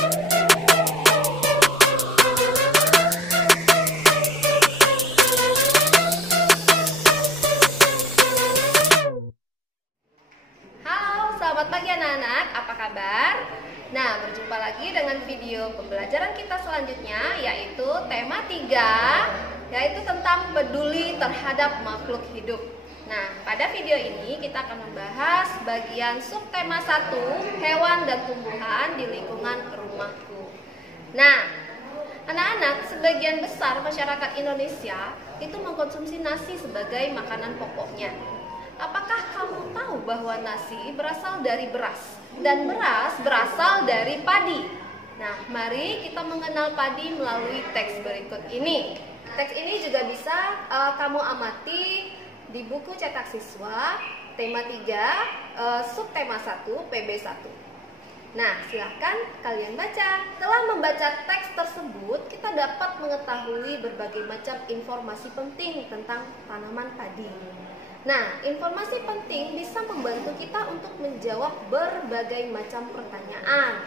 Halo, selamat pagi anak-anak, apa kabar? Nah, berjumpa lagi dengan video pembelajaran kita selanjutnya, yaitu tema 3, yaitu tentang peduli terhadap makhluk hidup. Nah, pada video ini kita akan membahas bagian subtema 1, hewan dan tumbuhan di lingkungan rumahku. Nah, anak-anak, sebagian besar masyarakat Indonesia itu mengkonsumsi nasi sebagai makanan pokoknya. Apakah kamu tahu bahwa nasi berasal dari beras dan beras berasal dari padi? Nah, mari kita mengenal padi melalui teks berikut ini. Teks ini juga bisa kamu amati di buku cetak siswa tema 3 subtema 1 PB1. Nah, silahkan kalian baca. Setelah membaca teks tersebut, kita dapat mengetahui berbagai macam informasi penting tentang tanaman padi. Nah, informasi penting bisa membantu kita untuk menjawab berbagai macam pertanyaan.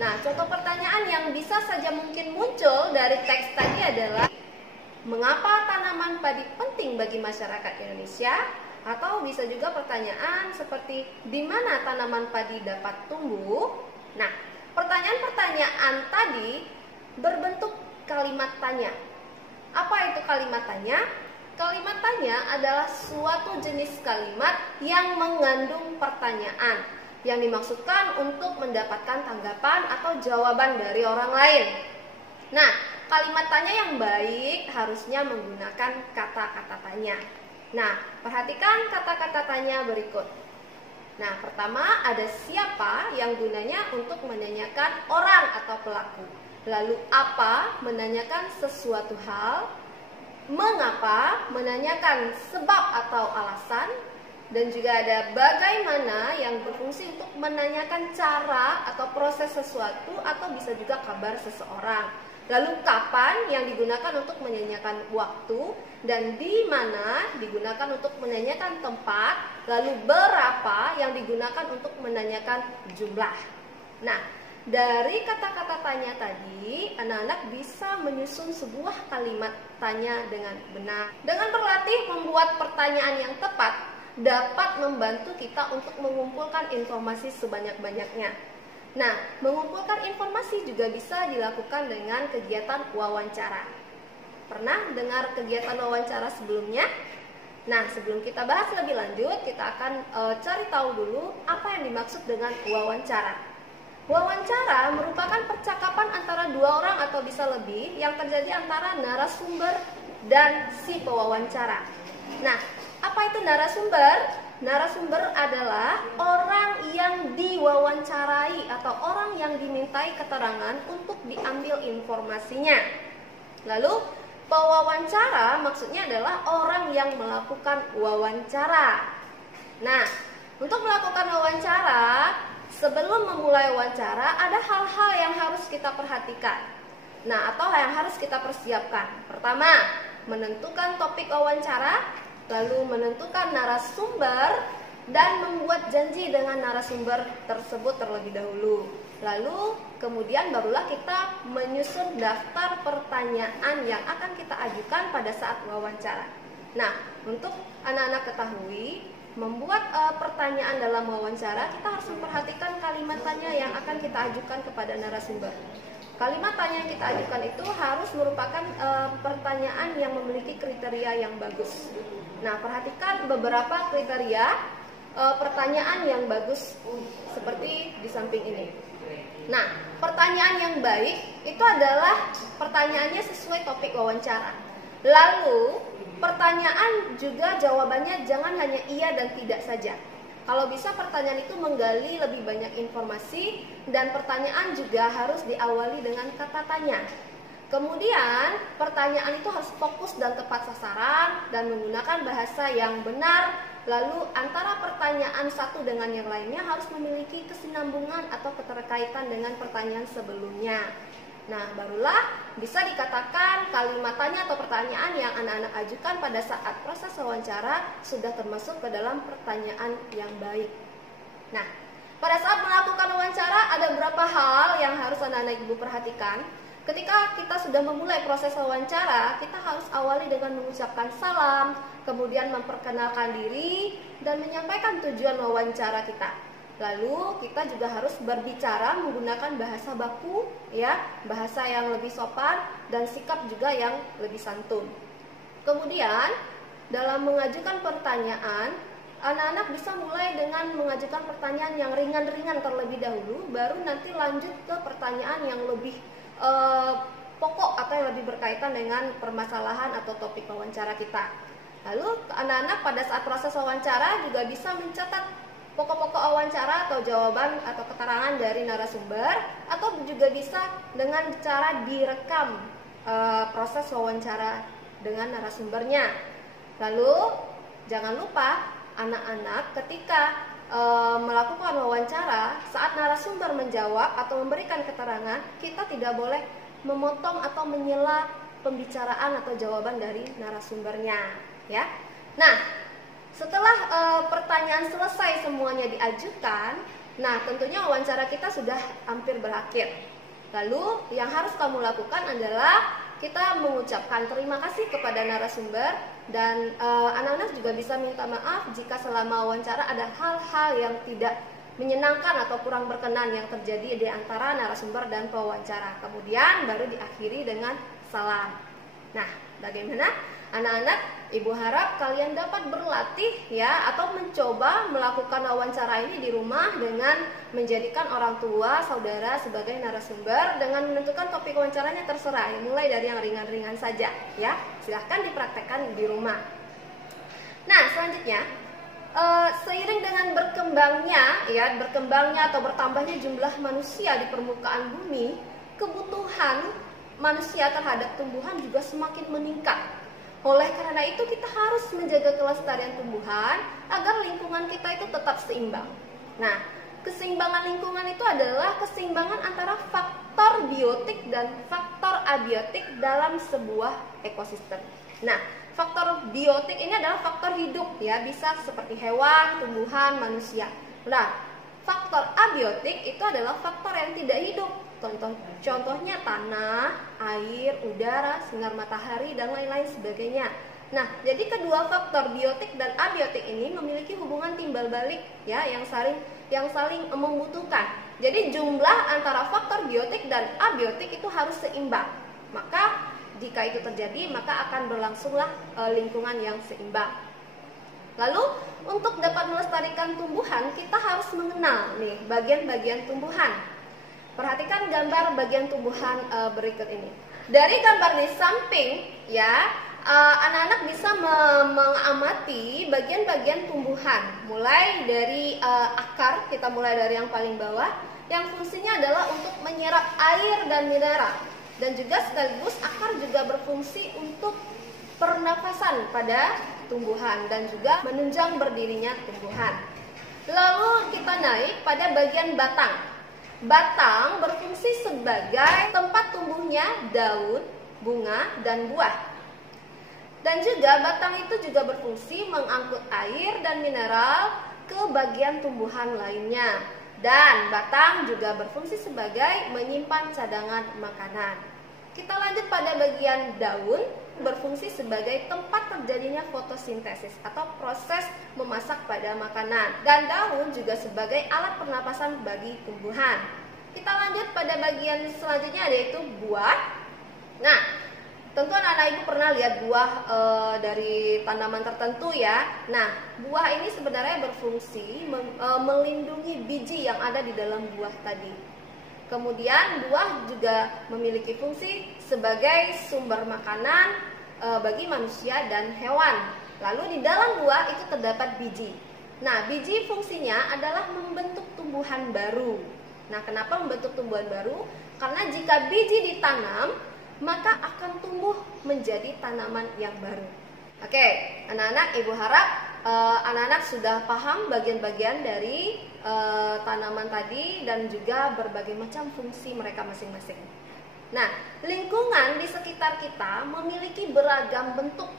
Nah, contoh pertanyaan yang bisa saja mungkin muncul dari teks tadi adalah mengapa tanaman padi penting bagi masyarakat Indonesia? Atau bisa juga pertanyaan seperti di mana tanaman padi dapat tumbuh? Nah, pertanyaan-pertanyaan tadi berbentuk kalimat tanya. Apa itu kalimat tanya? Kalimat tanya adalah suatu jenis kalimat yang mengandung pertanyaan yang dimaksudkan untuk mendapatkan tanggapan atau jawaban dari orang lain. Nah, kalimat tanya yang baik harusnya menggunakan kata-kata tanya. Nah, perhatikan kata-kata tanya berikut. Nah, pertama ada siapa yang gunanya untuk menanyakan orang atau pelaku. Lalu apa menanyakan sesuatu hal. Mengapa menanyakan sebab atau alasan, dan juga ada bagaimana yang berfungsi untuk menanyakan cara atau proses sesuatu atau bisa juga kabar seseorang. Lalu kapan yang digunakan untuk menanyakan waktu, dan di mana digunakan untuk menanyakan tempat, lalu berapa yang digunakan untuk menanyakan jumlah. Nah, dari kata-kata tanya tadi, anak-anak bisa menyusun sebuah kalimat tanya dengan benar. Dengan berlatih membuat pertanyaan yang tepat, dapat membantu kita untuk mengumpulkan informasi sebanyak-banyaknya. Nah, mengumpulkan informasi juga bisa dilakukan dengan kegiatan wawancara. Pernah dengar kegiatan wawancara sebelumnya? Nah, sebelum kita bahas lebih lanjut, kita akan cari tahu dulu apa yang dimaksud dengan wawancara. Wawancara merupakan percakapan antara dua orang atau bisa lebih yang terjadi antara narasumber dan si pewawancara. Nah, apa itu narasumber? Narasumber adalah orang yang diwawancarai atau orang yang dimintai keterangan untuk diambil informasinya. Lalu, pewawancara maksudnya adalah orang yang melakukan wawancara. Nah, untuk melakukan wawancara, sebelum memulai wawancara, ada hal-hal yang harus kita perhatikan. Nah, atau yang harus kita persiapkan. Pertama, menentukan topik wawancara, lalu menentukan narasumber, dan membuat janji dengan narasumber tersebut terlebih dahulu. Lalu, kemudian barulah kita menyusun daftar pertanyaan yang akan kita ajukan pada saat wawancara. Nah, untuk anak-anak ketahui, membuat pertanyaan dalam wawancara, kita harus memperhatikan kalimat tanya yang akan kita ajukan kepada narasumber. Kalimat tanya yang kita ajukan itu harus merupakan pertanyaan yang memiliki kriteria yang bagus. Nah, perhatikan beberapa kriteria pertanyaan yang bagus seperti di samping ini. Nah, pertanyaan yang baik itu adalah pertanyaannya sesuai topik wawancara. Lalu, pertanyaan juga jawabannya jangan hanya iya dan tidak saja. Kalau bisa pertanyaan itu menggali lebih banyak informasi, dan pertanyaan juga harus diawali dengan kata tanya. Kemudian pertanyaan itu harus fokus dan tepat sasaran dan menggunakan bahasa yang benar. Lalu antara pertanyaan satu dengan yang lainnya harus memiliki kesinambungan atau keterkaitan dengan pertanyaan sebelumnya. Nah, barulah bisa dikatakan kalimat tanya atau pertanyaan yang anak-anak ajukan pada saat proses wawancara sudah termasuk ke dalam pertanyaan yang baik. Nah, Pada saat melakukan wawancara ada beberapa hal yang harus anak-anak ibu perhatikan. Ketika kita sudah memulai proses wawancara, kita harus awali dengan mengucapkan salam, kemudian memperkenalkan diri dan menyampaikan tujuan wawancara kita. Lalu kita juga harus berbicara menggunakan bahasa baku, ya, bahasa yang lebih sopan dan sikap juga yang lebih santun. Kemudian dalam mengajukan pertanyaan, anak-anak bisa mulai dengan mengajukan pertanyaan yang ringan-ringan terlebih dahulu, baru nanti lanjut ke pertanyaan yang lebih pokok atau yang lebih berkaitan dengan permasalahan atau topik wawancara kita. Lalu anak-anak pada saat proses wawancara juga bisa mencatat pokok-pokok wawancara atau jawaban atau keterangan dari narasumber, atau juga bisa dengan cara direkam proses wawancara dengan narasumbernya. Lalu jangan lupa anak-anak ketika melakukan wawancara, saat narasumber menjawab atau memberikan keterangan, kita tidak boleh memotong atau menyela pembicaraan atau jawaban dari narasumbernya, ya. Nah, setelah pertanyaan selesai semuanya diajukan, nah tentunya wawancara kita sudah hampir berakhir. Lalu yang harus kamu lakukan adalah kita mengucapkan terima kasih kepada narasumber, dan anak-anak juga bisa minta maaf jika selama wawancara ada hal-hal yang tidak menyenangkan atau kurang berkenan yang terjadi di antara narasumber dan pewawancara. Kemudian baru diakhiri dengan salam. Nah, bagaimana anak-anak? Ibu harap kalian dapat berlatih, ya, atau mencoba melakukan wawancara ini di rumah dengan menjadikan orang tua, saudara sebagai narasumber dengan menentukan topik wawancaranya terserah, mulai dari yang ringan-ringan saja, ya. Silahkan dipraktekkan di rumah. Nah, selanjutnya seiring dengan berkembangnya atau bertambahnya jumlah manusia di permukaan bumi, kebutuhan manusia terhadap tumbuhan juga semakin meningkat. Oleh karena itu kita harus menjaga kelestarian tumbuhan agar lingkungan kita itu tetap seimbang. Nah, keseimbangan lingkungan itu adalah keseimbangan antara faktor biotik dan faktor abiotik dalam sebuah ekosistem. Nah, faktor biotik ini adalah faktor hidup, ya, bisa seperti hewan, tumbuhan, manusia. Nah, faktor abiotik itu adalah faktor yang tidak hidup. Contohnya tanah, air, udara, sinar matahari, dan lain-lain sebagainya. Nah, jadi kedua faktor biotik dan abiotik ini memiliki hubungan timbal balik, ya, yang saling membutuhkan. Jadi jumlah antara faktor biotik dan abiotik itu harus seimbang. Maka jika itu terjadi, maka akan berlangsunglah lingkungan yang seimbang. Lalu untuk dapat melestarikan tumbuhan, kita harus mengenal nih bagian-bagian tumbuhan. Perhatikan gambar bagian tumbuhan berikut ini. Dari gambar di samping, ya, anak-anak bisa mengamati bagian-bagian tumbuhan. Mulai dari akar, kita mulai dari yang paling bawah, yang fungsinya adalah untuk menyerap air dan mineral. Dan juga sekaligus akar juga berfungsi untuk pernafasan pada tumbuhan dan juga menunjang berdirinya tumbuhan. Lalu kita naik pada bagian batang. Batang berfungsi sebagai tempat tumbuhnya daun, bunga, dan buah. Dan juga batang itu juga berfungsi mengangkut air dan mineral ke bagian tumbuhan lainnya. Dan batang juga berfungsi sebagai menyimpan cadangan makanan. Kita lanjut pada bagian daun, berfungsi sebagai tempat terjadinya fotosintesis atau proses memasak pada makanan. Dan daun juga sebagai alat pernapasan bagi tumbuhan. Kita lanjut pada bagian selanjutnya, yaitu buah. Nah, tentu anak-anak ibu pernah lihat buah dari tanaman tertentu, ya. Nah, buah ini sebenarnya berfungsi melindungi biji yang ada di dalam buah tadi. Kemudian buah juga memiliki fungsi sebagai sumber makanan bagi manusia dan hewan. Lalu di dalam buah itu terdapat biji. Nah, biji fungsinya adalah membentuk tumbuhan baru. Nah, kenapa membentuk tumbuhan baru? Karena jika biji ditanam, maka akan tumbuh menjadi tanaman yang baru. Oke, anak-anak, ibu harap anak-anak sudah paham bagian-bagian dari tanaman tadi dan juga berbagai macam fungsi mereka masing-masing. Nah, lingkungan di sekitar kita memiliki beragam bentuk.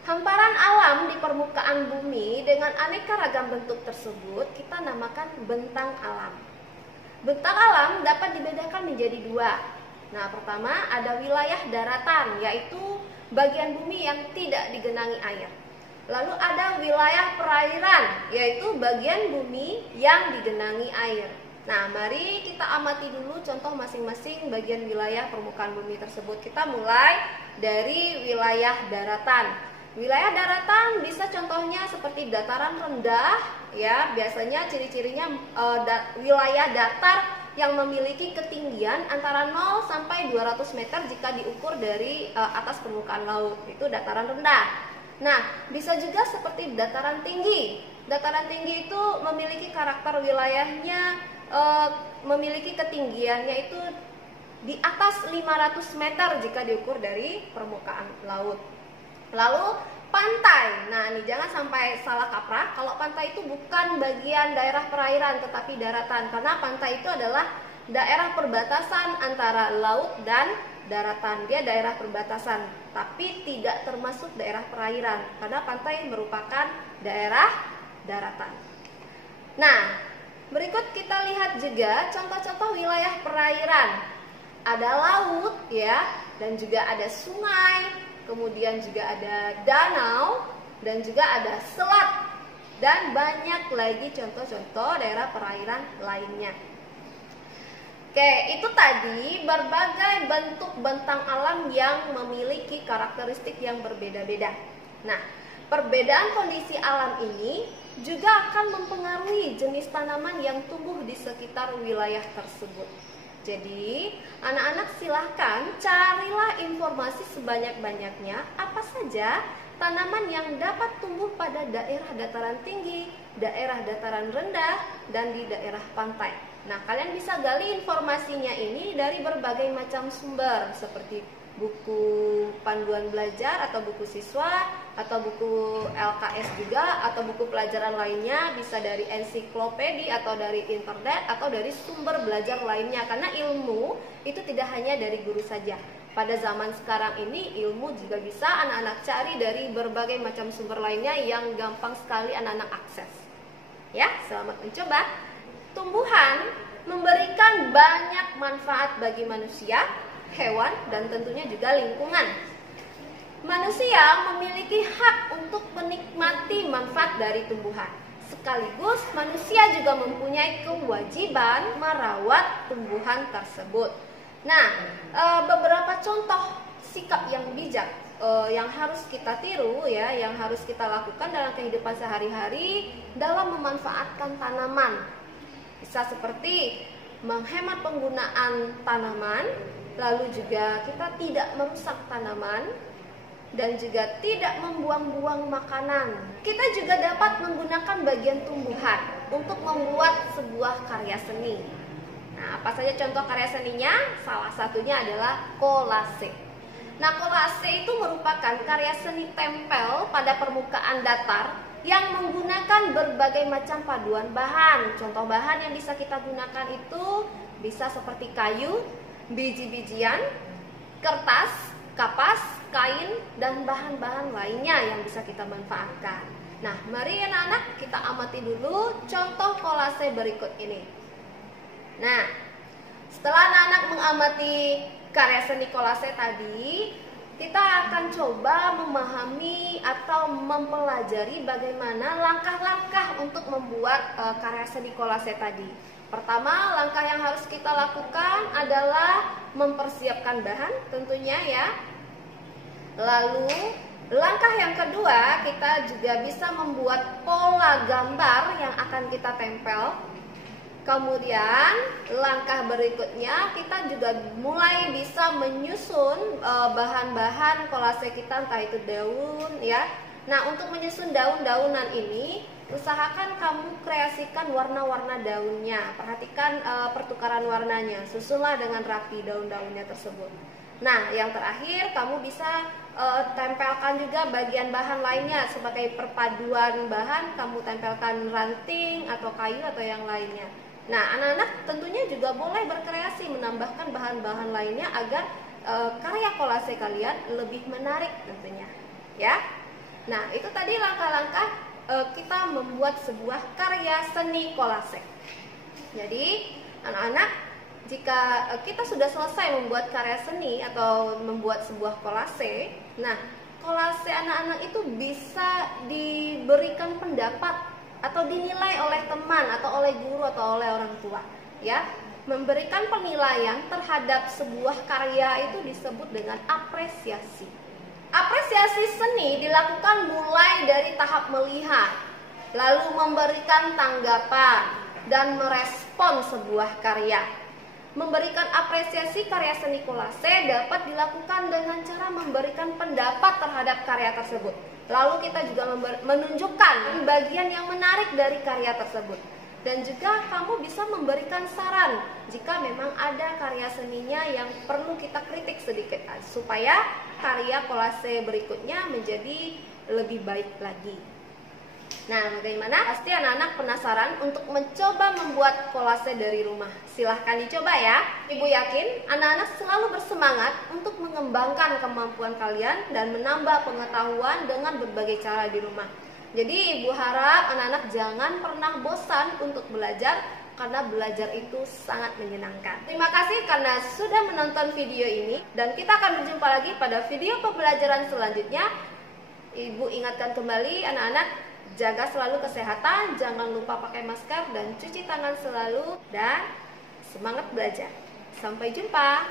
Hamparan alam di permukaan bumi dengan aneka ragam bentuk tersebut kita namakan bentang alam. Bentang alam dapat dibedakan menjadi dua. Nah, pertama ada wilayah daratan, yaitu bagian bumi yang tidak digenangi air. Lalu ada wilayah perairan, yaitu bagian bumi yang digenangi air. Nah, mari kita amati dulu contoh masing-masing bagian wilayah permukaan bumi tersebut. Kita mulai dari wilayah daratan. Wilayah daratan bisa contohnya seperti dataran rendah, ya. Biasanya ciri-cirinya wilayah datar yang memiliki ketinggian antara 0 sampai 200 meter jika diukur dari atas permukaan laut. Itu dataran rendah. Nah, bisa juga seperti dataran tinggi. Dataran tinggi itu memiliki karakter wilayahnya, memiliki ketinggiannya itu di atas 500 meter jika diukur dari permukaan laut. Lalu pantai. Nah, ini jangan sampai salah kaprah. Kalau pantai itu bukan bagian daerah perairan tetapi daratan, karena pantai itu adalah daerah perbatasan antara laut dan daratan. Dia daerah perbatasan, tapi tidak termasuk daerah perairan karena pantai merupakan daerah daratan. Nah, berikut kita lihat juga contoh-contoh wilayah perairan. Ada laut, ya, dan juga ada sungai, kemudian juga ada danau, dan juga ada selat, dan banyak lagi contoh-contoh daerah perairan lainnya. Oke, itu tadi berbagai bentuk bentang alam yang memiliki karakteristik yang berbeda-beda. Nah, perbedaan kondisi alam ini juga akan mempengaruhi jenis tanaman yang tumbuh di sekitar wilayah tersebut. Jadi, anak-anak silahkan carilah informasi sebanyak-banyaknya apa saja tanaman yang dapat tumbuh pada daerah dataran tinggi, daerah dataran rendah, dan di daerah pantai. Nah, kalian bisa gali informasinya ini dari berbagai macam sumber seperti buku panduan belajar atau buku siswa atau buku LKS juga atau buku pelajaran lainnya, bisa dari ensiklopedia atau dari internet atau dari sumber belajar lainnya, karena ilmu itu tidak hanya dari guru saja. Pada zaman sekarang ini ilmu juga bisa anak-anak cari dari berbagai macam sumber lainnya yang gampang sekali anak-anak akses. Ya, selamat mencoba. Tumbuhan memberikan banyak manfaat bagi manusia, hewan, dan tentunya juga lingkungan. Manusia memiliki hak untuk menikmati manfaat dari tumbuhan. Sekaligus manusia juga mempunyai kewajiban merawat tumbuhan tersebut. Nah, beberapa contoh sikap yang bijak yang harus kita tiru, ya, yang harus kita lakukan dalam kehidupan sehari-hari dalam memanfaatkan tanaman. Bisa seperti menghemat penggunaan tanaman, lalu juga kita tidak merusak tanaman, dan juga tidak membuang-buang makanan. Kita juga dapat menggunakan bagian tumbuhan untuk membuat sebuah karya seni. Nah, apa saja contoh karya seninya? Salah satunya adalah kolase. Nah, kolase itu merupakan karya seni tempel pada permukaan datar yang menggunakan berbagai macam paduan bahan. Contoh bahan yang bisa kita gunakan itu bisa seperti kayu, biji-bijian, kertas, kapas, kain, dan bahan-bahan lainnya yang bisa kita manfaatkan. Nah, mari anak-anak kita amati dulu contoh kolase berikut ini. Nah, setelah anak-anak mengamati karya seni kolase tadi, kita akan coba memahami atau mempelajari bagaimana langkah-langkah untuk membuat karya seni kolase tadi. Pertama, langkah yang harus kita lakukan adalah mempersiapkan bahan tentunya, ya. Lalu langkah yang kedua, kita juga bisa membuat pola gambar yang akan kita tempel. Kemudian langkah berikutnya kita juga mulai bisa menyusun bahan-bahan kolase kita, entah itu daun, ya. Nah, untuk menyusun daun-daunan ini, usahakan kamu kreasikan warna-warna daunnya. Perhatikan pertukaran warnanya, susunlah dengan rapi daun-daunnya tersebut. Nah, yang terakhir kamu bisa tempelkan juga bagian bahan lainnya sebagai perpaduan bahan. Kamu tempelkan ranting atau kayu atau yang lainnya. Nah, anak-anak tentunya juga boleh berkreasi menambahkan bahan-bahan lainnya agar karya kolase kalian lebih menarik tentunya, ya. Nah, itu tadi langkah-langkah kita membuat sebuah karya seni kolase. Jadi, anak-anak, jika kita sudah selesai membuat karya seni atau membuat sebuah kolase, nah, kolase anak-anak itu bisa diberikan pendapat atau dinilai oleh teman atau oleh guru atau oleh orang tua, ya. Memberikan penilaian terhadap sebuah karya itu disebut dengan apresiasi. Apresiasi seni dilakukan mulai dari tahap melihat, lalu memberikan tanggapan, dan merespon sebuah karya. Memberikan apresiasi karya seni kolase dapat dilakukan dengan cara memberikan pendapat terhadap karya tersebut. Lalu kita juga menunjukkan bagian yang menarik dari karya tersebut. Dan juga kamu bisa memberikan saran jika memang ada karya seninya yang perlu kita kritik sedikit supaya karya kolase berikutnya menjadi lebih baik lagi. Nah, bagaimana? Pasti anak-anak penasaran untuk mencoba membuat kolase dari rumah. Silahkan dicoba ya. Ibu yakin anak-anak selalu bersemangat untuk mengembangkan kemampuan kalian dan menambah pengetahuan dengan berbagai cara di rumah. Jadi ibu harap anak-anak jangan pernah bosan untuk belajar, karena belajar itu sangat menyenangkan. Terima kasih karena sudah menonton video ini, dan kita akan berjumpa lagi pada video pembelajaran selanjutnya. Ibu ingatkan kembali anak-anak, jaga selalu kesehatan, jangan lupa pakai masker dan cuci tangan selalu, dan semangat belajar. Sampai jumpa.